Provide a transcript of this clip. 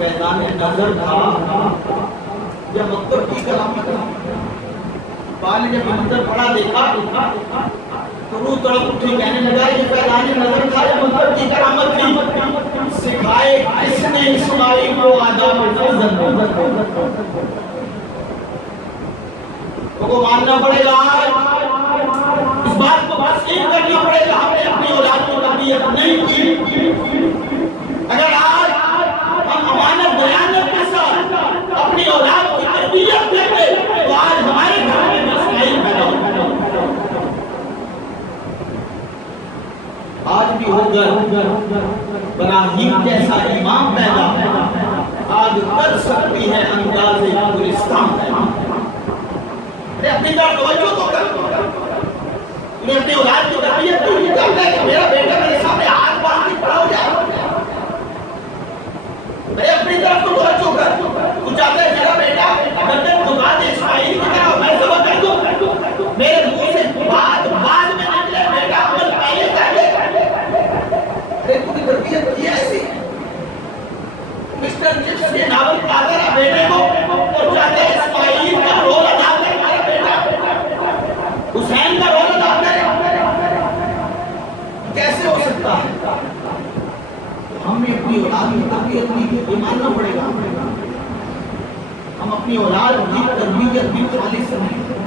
فیضان نظر تھا یا مکر کی کرامت تھا؟ بال نے جب منظر پڑا دیکھا تو روح تڑپ اٹھی، کہنے لگا یہ فیضان نظر تھا یا مکر کی کرامت تھی؟ سکھائے کس نے اسماعیل کو آداب فیضان؟ کو ماننا پڑے گا، اس بات کو تسلیم کرنا پڑے گا، ہم نے اپنی اولاد کو تربیت نہیں کی۔ اگر آج ہم امانت دیانت کے ساتھ اپنی اولاد کی تربیت کرتے تو آج ہمارے گھر میں اسماعیل پیدا ہوگا۔ آج بھی ہوگا ابراہیم جیسا امام پیدا آج کر سکتی ہے انداز گلستان پیدا۔ اپنی طرف توجہ تو کر، انہیں اپنی اولاد کی تربیت تو نہیں کرتا ہے کہ میرا بیٹا میرے سامنے ہاتھ باندھ کے کھڑا ہو جائے۔ میں اپنی طرف تو توجہ کر، تو چاہتا ہے میرا بیٹا گردن جھکا دے اسماعیل کی طرح میں ذبح کر دوں، میرے منہ سے بات بعد میں نکلے، بیٹا عمل پہلے کر لے۔ ارے تو کی تربیت کی ایسی مسٹر جپس کے ناول پاتا ہے بیٹے کو اور چاہتے ہیں اسماعیل کا رول ادا کرے، ہمارا بیٹا حسین کا رول ادا کرے، کیسے ہو سکتا ہے؟ ہمیں اپنی اولاد کی تربیت کی ماننا پڑے گا۔ ہم اپنی اولاد کی تربیت بھی خالص نہیں